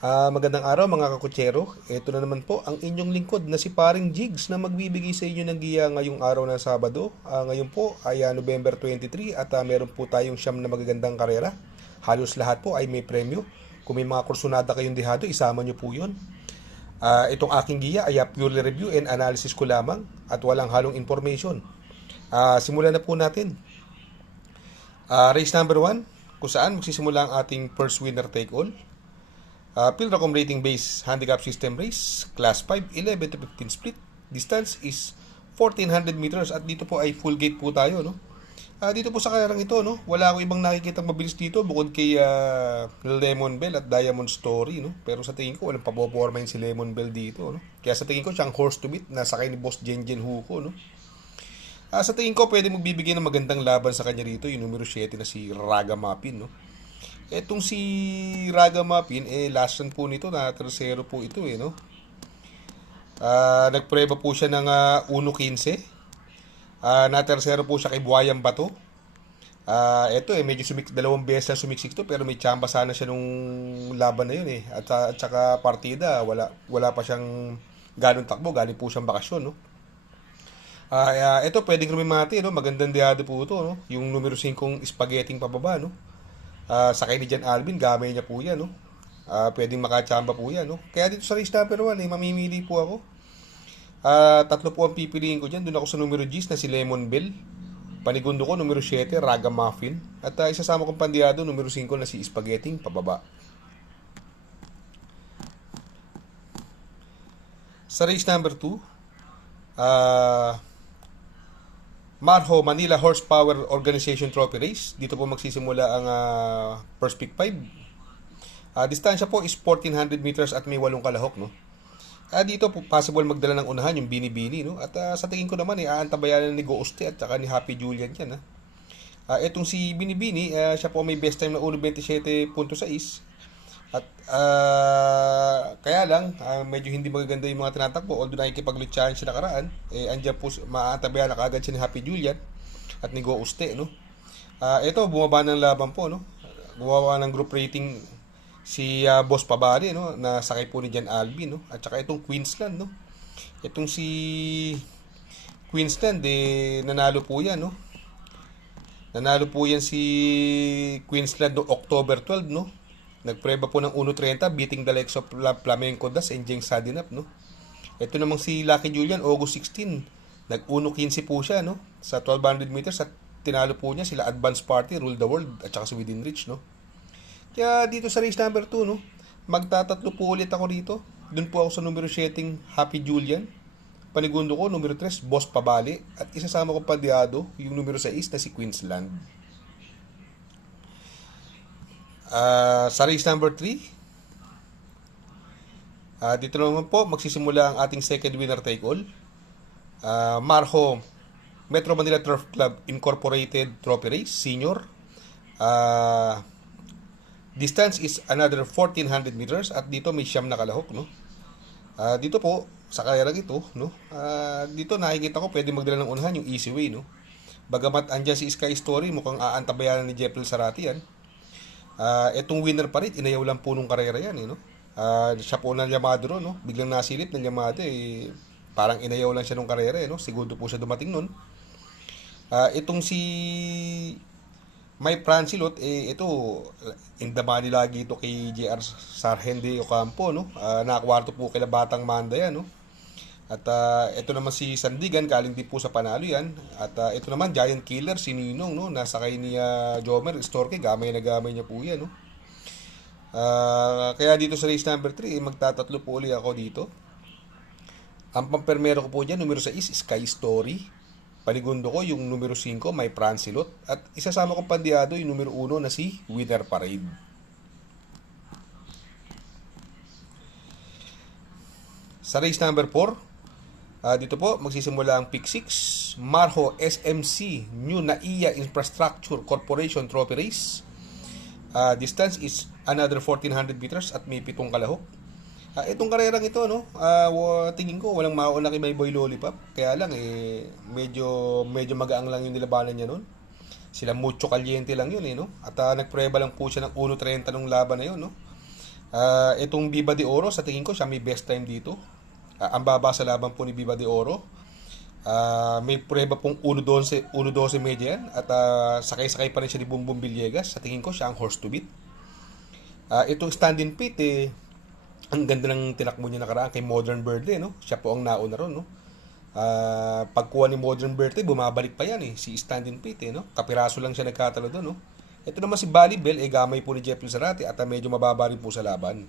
Magandang araw mga kakutsero. Ito na naman po ang inyong lingkod na si Paring Jigs na magbibigay sa inyo ng giya ngayong araw ng Sabado. Ngayon po ay November 23 at meron po tayong siyam na magagandang karera. Halos lahat po ay may premyo. Kung may mga kursunada kayong dihado, isama nyo po yun. Itong aking giya ay purely review and analysis ko lamang at walang halong information. Simulan na po natin. Race number 1, kung saan magsisimula ang ating first winner take all. Pilracom rating base handicap system race, class 5, 11 to 15 split. Distance is 1400 meters at dito po ay full gate po tayo, no? Dito po sa karerang ito, no, wala akong ibang nakikitang mabilis dito bukod kay Lemon Bell at Diamond Story, no? Pero sa tingin ko walang papoporma yun si Lemon Bell dito, no? Kaya sa tingin ko siyang horse to beat na sakay ni Boss Jenjen Huko, no? Sa tingin ko pwede magbibigay ng magandang laban sa kanya rito yung numero 7 na si Raga Mapin, no? Etong si Raga Mapin, last run po nito na tercero po ito, no? Nagpreba po siya ng 1.15. Na tercero po siya kay Buayang Bato. Ito medyo dalawang beses na sumiksik to pero may tsamba sana siya nung laban na yun at saka partida, wala pa siyang ganong takbo, galing po siyang bakasyon, no? Ito pwedeng rumimati, no? Magandang diyado po ito, no? Yung numero 5 spaghetti pababa, no? Sakay ni Jan Alvin, gamay niya po yan, no? Pwedeng makachamba po yan, no? Kaya dito sa race number 1, mamimili po ako. Tatlo po ang pipiliin ko dyan. Doon ako sa numero G's na si Lemon Bell. Panigundo ko, numero 7, Raga Muffin. At isasama kong pandiyado, numero 5 na si Spaghetti pababa. Sa race number 2, Marho Manila Horsepower Organization Trophy Race. Dito po magsisimula ang first pick 5. Distansya po is 1400 meters at may 8 kalahok, no? Dito po possible magdala ng unahan yung Bini-Bini, no? At sa tingin ko naman aantabayanan ni Go Uste at saka ni Happy Julian yan, ha. Itong si Bini-Bini, siya po may best time na 1.27.6. At kaya lang, medyo hindi magaganda yung mga tinatakbo. Although nakikipaglutsahan siya nakaraan, andyan po, maatabayan na kagad siya ni Happy Julian at ni Go Uste, no? Ito, bumaba ng laban po, no? Bumaba ng group rating si Boss Pabali, no? Na sakay po ni Jan Alvin, no? At saka itong Queensland, no? Itong si Queensland, nanalo po yan, no? Nanalo po yan si Queensland no October 12, no? Nagpreba po ng 1.30, beating the likes of Flamenco Das and Jeng Sadinap, no? Ito namang si Lucky Julian, August 16, nag 1.15 po siya, no? Sa 1200 meters at tinalo po niya sila Advance Party, Rule the World at saka si Within Reach, no? Kaya dito sa race number 2, no? Magtatatlo po ulit ako dito. Doon po ako sa numero 7, Happy Julian. Panigundo ko, numero 3, Boss Pabali. At isasama ko pandiyado, yung numero 6 na si Queensland. Sa race number 3, dito naman po magsisimula ang ating second winner take all. Marho Metro Manila Turf Club Incorporated Trophy Race Senior. Distance is another 1400 meters at dito may siyam na kalahok, no? Dito po sa karerang ito, no? Dito nakikita ko pwede magdala ng unahan yung Easy Way, no? Bagamat andyan si Sky Story, mukhang aantabayanan ni Jeffrey Sarati yan. Itong winner pa rin, inayaw lang po nung karera yan, no? Siya po ng Yamado ron, no? Biglang nasilip ng Yamado, parang inayaw lang siya nung karera, no? Segundo po siya dumating nun. Itong si May Francilot, ito, in the money lagi ito kay JR Sargente Ocampo, no? Nakakwarto po kay Batang Manda yan, no? At ito naman si Sandigan, galing din po sa panalo yan. At ito naman, Giant Killer, si Ninong, no? Nasakay ni Jomer, Storke, gamay na gamay niya po yan, no? Kaya dito sa race number 3, magtatatlo po ulit ako dito. Ang pampermero ko po dyan, numero 6, Sky Story. Panigundo ko, yung numero 5, May Pransilot. At isasama ko pandiyado, yung numero 1 na si Winner Parade. Sa race number 4, dito po, magsisimula ang pick 6. Marho SMC New Naiya Infrastructure Corporation Trophy Race. Distance is another 1400 meters at may 7 kalahok. Itong karerang ito, no? Tingin ko walang mauna kay Boy Lollipop. Kaya lang, medyo magaang lang yung nilabanan niya noon. Sila mucho caliente lang yun, no? At nagpreba lang po siya ng 1.30 nung laban na yun, no? Itong Viva de Oro, sa tingin ko siya may best time dito. Ang baba sa laban po ni Viva de Oro. May prueba pong 1.12, 1.12 media yan. At sakay-sakay pa rin siya ni Bumbong Villegas. Sa tingin ko siya ang horse to beat. Itong stand-in pit, ang ganda ng tinakbo niya nakaraan kay Modern Birthday, no? Siya po ang nauna ron, no? Pagkuha ni Modern Birthday, bumabalik pa yan, si stand-in pit, no? Kapiraso lang siya nagkatalo doon, no? Ito naman si Bali Bell, gamay po ni Jeff Lizarate at medyo mababa rin po sa laban.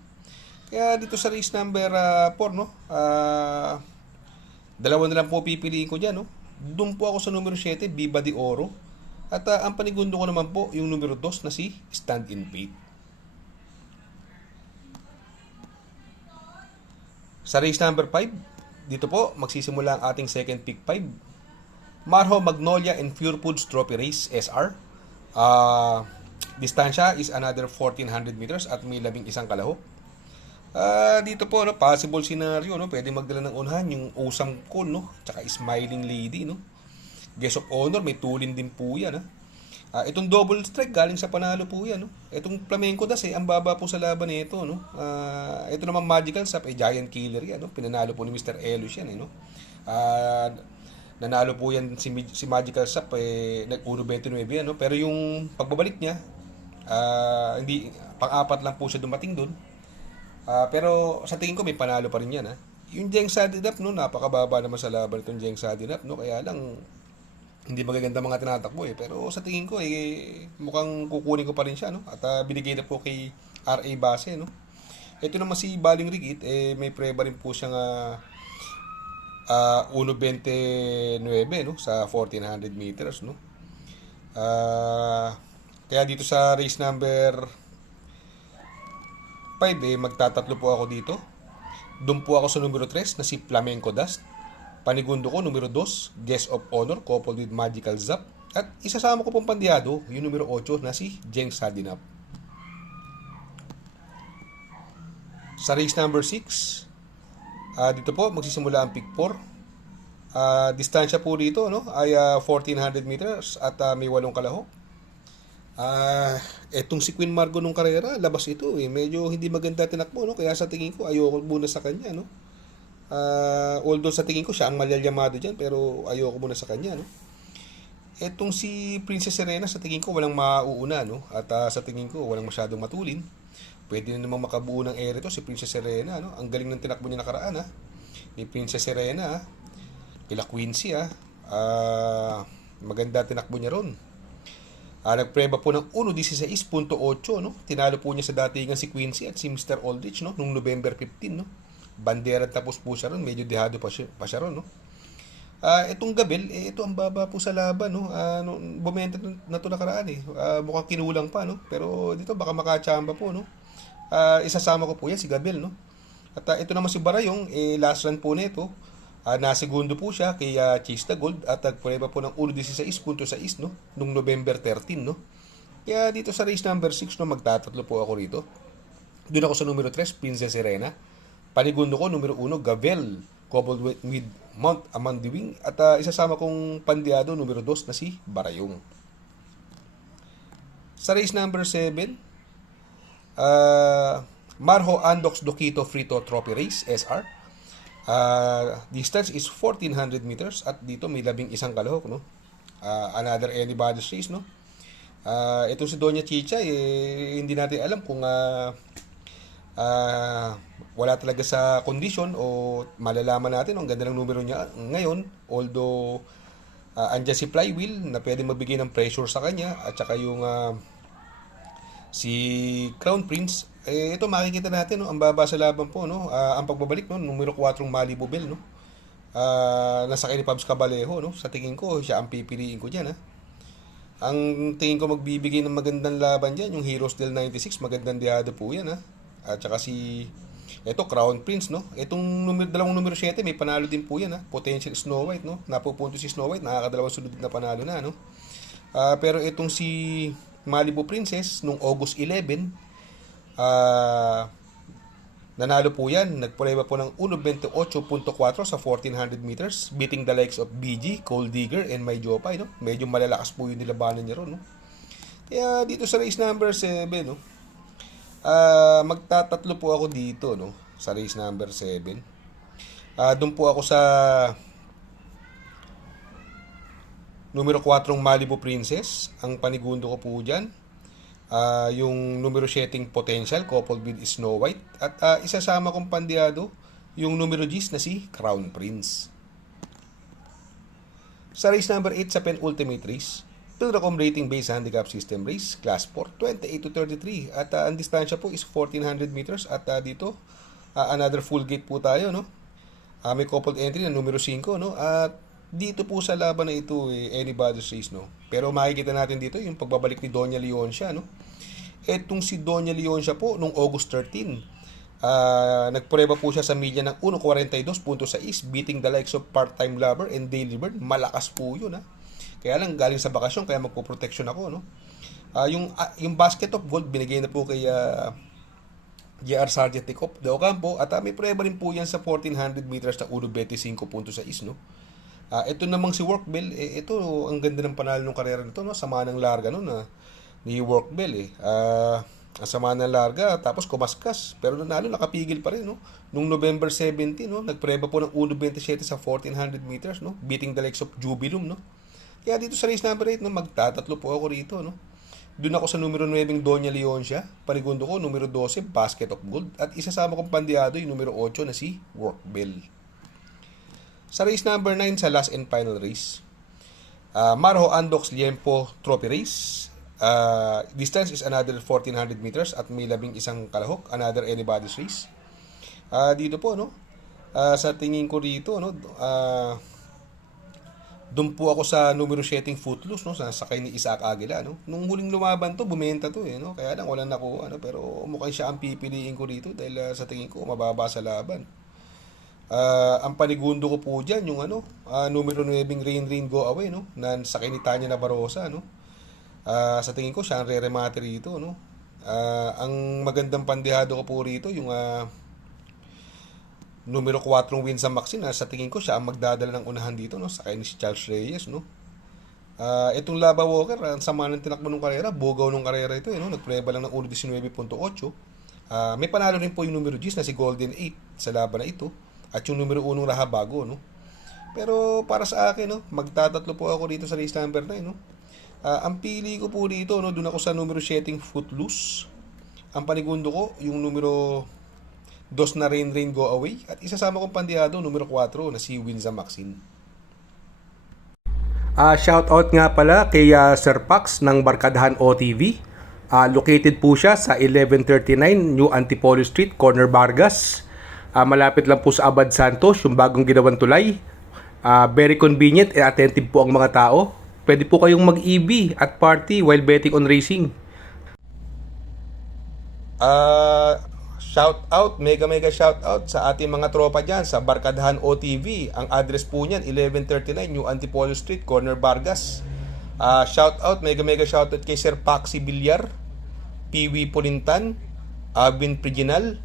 Kaya dito sa race number 4, no? Dalawa na lang po pipiliin ko dyan, no? Doon po ako sa numero 7, Viva de Oro. At ang panigundo ko naman po, yung numero 2 na si Stand-in Pit. Sa race number 5, dito po magsisimula ang ating second pick 5. Marho Magnolia and Pure Foods Trophy Race SR. Distansya is another 1400 meters at may 11 kalahok. Dito po, no, possible scenario, no, pwede magdala ng unahan yung Usam Call, no, tsaka Smiling Lady, no. Guest of Honor, may tulin din po yan, ha. Itong double strike galing sa panalo po yan, no. Itong Flamenco Das, ang baba po sa laban nito, no. Ito naman Magical Sap, Giant Killer yan, no. Pinanalo po ni Mr. Elos yan, no. Nanalo po yan si Magical Sap, nag 1.29 yan, no. Pero yung pagbabalik niya, hindi, pang-apat lang po siya dumating doon. Pero sa tingin ko may panalo pa rin yan, ha. Yung Jeng Sadinap, no, napakababa naman sa laban itong Jeng Sadinap, no. Kaya lang hindi magaganda mga tinatakbo, pero sa tingin ko mukhang kukunin ko pa rin siya, no. At binigay na po kay RA Base, no. Ito naman si Baling Rigit, may preba rin po siyang 1.29, no, sa 1400 meters, no. Kaya dito sa race number 5, magtatatlo po ako dito. Doon po ako sa numero 3 na si Flamenco Dust. Panigundo ko, numero 2, Guest of Honor, coupled with Magical Zap. At isasama ko pong pandiado, yung numero 8 na si Jeng Sadinap. Sa race number 6, dito po magsisimula ang pick 4. Distansya po dito, no, ay 1400 meters at may 8 kalahok. Etong si Queen Margot nung karera, labas ito, medyo hindi maganda tinakbo, no, kaya sa tingin ko ayoko muna sa kanya, no. Although sa tingin ko siya ang malyalyamado dyan, pero ayoko muna sa kanya, no. Etong si Princess Serena, sa tingin ko walang mauuna, no, at sa tingin ko walang masyadong matulin. Pwede na namang makabuo ng ere to si Princess Serena, no. Ang galing ng tinakbo niya nakaraan, ni Princess Serena, kila Quincy, maganda tinakbo niya ron. Nagpreba po ng 1.16.8, no. Tinalo po niya sa datingan si Quincy at si Mr. Aldrich, no, nung November 15, no. Bandera tapos po siya ron, medyo dehado pa siya ron, no. Itong Gabel, ito ang baba po sa laban, no. Bumenta na to nakaraan, mukhang kinulang pa, no. Pero dito baka makachamba po, no. Isasama ko po yan si Gabel, no. At ito naman si Barayong, last run po nito. Nasegundo po siya kay Chase the Gold at nagprueba po ng 1.16.6, no, nung November 13, no. Kaya dito sa race number 6, no, magtatatlo po ako rito. Doon ako sa numero 3, Princess Serena. Panigundo ko, numero 1, Gavel, coupled with Mount Amandiwing. At isasama kong pandiado, numero 2 na si Barayong. Sa race number 7, Marho Andox Dokito Frito Trophy Race, SR. Distance is 1400 meters at dito may 11 kalahok, no. Another anybody's race, no. Ito si Doña Chicha, hindi natin alam kung wala talaga sa condition o malalaman natin ang ganda ng numero niya ngayon, although andyan si Flywheel na pwede magbigay ng pressure sa kanya at saka yung si Crown Prince, ito makikita natin, no, ang baba sa laban po, no. Ang pagbabalik, no, numero 4 Malibu Bell, no. Nasa kay ni Pabs Cabalejo, no. Sa tingin ko siya ang pipiliin ko diyan, Ang tingin ko magbibigay ng magandang laban diyan yung Heroes del 96, magandang diado po yan, At saka si Crown Prince, no. Itong dalawang numero 7 may panalo din po yan, Potential Snow White, no. Napupunto si Snow White, nakakadalawang sunod na panalo na, no. Pero itong si Malibu Princess nung August 11, nanalo po yan. Nagprueba po ng 1.28.4 sa 1400 meters, beating the likes of BG, Cold Digger, and May Jopay, no. Medyo malalakas po yung nilabanan niya ron, no. Kaya dito sa race number 7, no, Magtatatlo po ako dito, no, sa race number 7. Doon po ako sa numero 4 Malibu Princess. Ang panigundo ko po dyan, yung numero 7 Potential, coupled with Snow White. At isasama kong pandiado, yung numero 10 na si Crown Prince. Sa race number 8 sa penultimate race, Pilracom rating based handicap system race, class 4, 28 to 33. At ang distansya po is 1400 meters. At dito, another full gate po tayo, no? May coupled entry na numero 5, no? At dito po sa laban na ito, anybody's race, no? Pero makikita natin dito yung pagbabalik ni Doña Leoncia, no? Etong si Doña Leoncia po, nung August 13, nagprueba po siya sa media ng 1.42.6, beating the likes of Part-Time Lover and Daily Bird. Malakas po yun, ha? Kaya lang galing sa bakasyon, kaya magpo-protection ako, no? Yung basket of gold binigay na po kay JR Sargent de Ocampo, at may prueba rin po yan sa 1400 meters na 1.25.6, no? Ito namang si Workbell, ito ang ganda ng panalo ng karera nito, no? Sama ng larga, no, na ni Workbell, ang sama ng larga, tapos kumaskas, pero nanalo, nakapigil pa rin, no? Nung November 17, no, nagpreba po ng 1.27 sa 1400 meters, no, beating the likes of Jubilum, no? Kaya dito sa race number 8, no, magtatatlo po ako rito, no? Doon ako sa numero 9 Doña Leoncia, panigundo ko numero 12 Basket of Gold, at isasama kong pandiado yung numero 8 na si Workbell. Sa race number 9 sa last and final race, Marho Andox Liempo Trophy Race. Distance is another 1400 meters at may 11 kalahok, another anybody's race. Dito po, no, sa tingin ko rito, no, doon po ako sa numero 7 Footloose, no, sa sakay ni Isaac Aguila, no. Nung huling lumaban to, bumenta to, no. Kaya lang walang nakuha, no, pero mukhang siya ang pipiliin ko dito dahil sa tingin ko mababa sa laban. Ang panigundo ko po diyan yung numero 9 Rain Go Away, no, na sakay ni Tanya Navarroza, no. Sa tingin ko siya ang re-remate rito, no. Ang magandang pandihado ko po rito yung numero 4 Winsome Maxine, sa tingin ko siya ang magdadala ng unahan dito, no, sakay ni si Charles Reyes, no. Itong Lava Walker, ang sama ng tinakbo ng karera, bugaw ng karera ito, no, nagpreba lang ng 1.19.8. May panalo rin po yung numero 10 na si Golden 8 sa laban na ito, at yung numero 1 Rahabago, no. Pero para sa akin, no, magtatatlo po ako dito sa race number 9, no. Ang pili ko po dito, no, doon ako sa numero 7 Footloose. Ang panigundo ko yung numero 2 na Rain Go Away, at isasama kong pandiado numero 4 na si Winsome Maxine. Shoutout nga pala kay Sir Pax ng Barkadahan OTV. Located po siya sa 1139 New Antipolo Street, Corner Vargas. Malapit lang po sa Abad Santos, yung bagong ginawang tulay. Very convenient and attentive po ang mga tao. Pwede po kayong mag-EB at party while betting on racing. Shout out, mega shout out sa ating mga tropa dyan sa Barkadahan OTV. Ang address po niyan 1139 New Antipolo Street, Corner Vargas. Shout out, mega shout out kay Sir Paxi Villar, Piwi Pulintan, Alvin Priginal,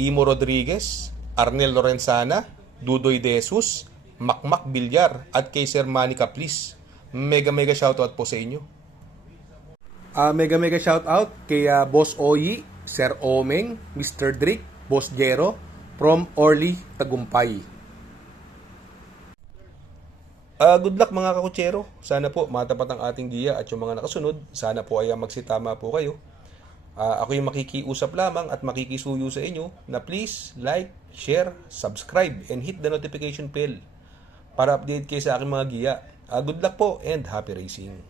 Imo Rodriguez, Arnel Lorenzana, Dudoy De Jesus, Makmak Villar, at kay Sir Manny Caplis. Mega shout out po sa inyo. Mega shout out kay Boss Oyi, Sir Omeng, Mr. Drake, Boss Jero, from Orly, Tagumpay. Good luck mga kakutsero. Sana po matapat ang ating giya, at yung mga nakasunod, sana po ay magsitama po kayo. Ako yung makikiusap lamang at makikisuyo sa inyo na please like, share, subscribe, and hit the notification bell para update kayo sa aking mga giya. Good luck po and happy racing.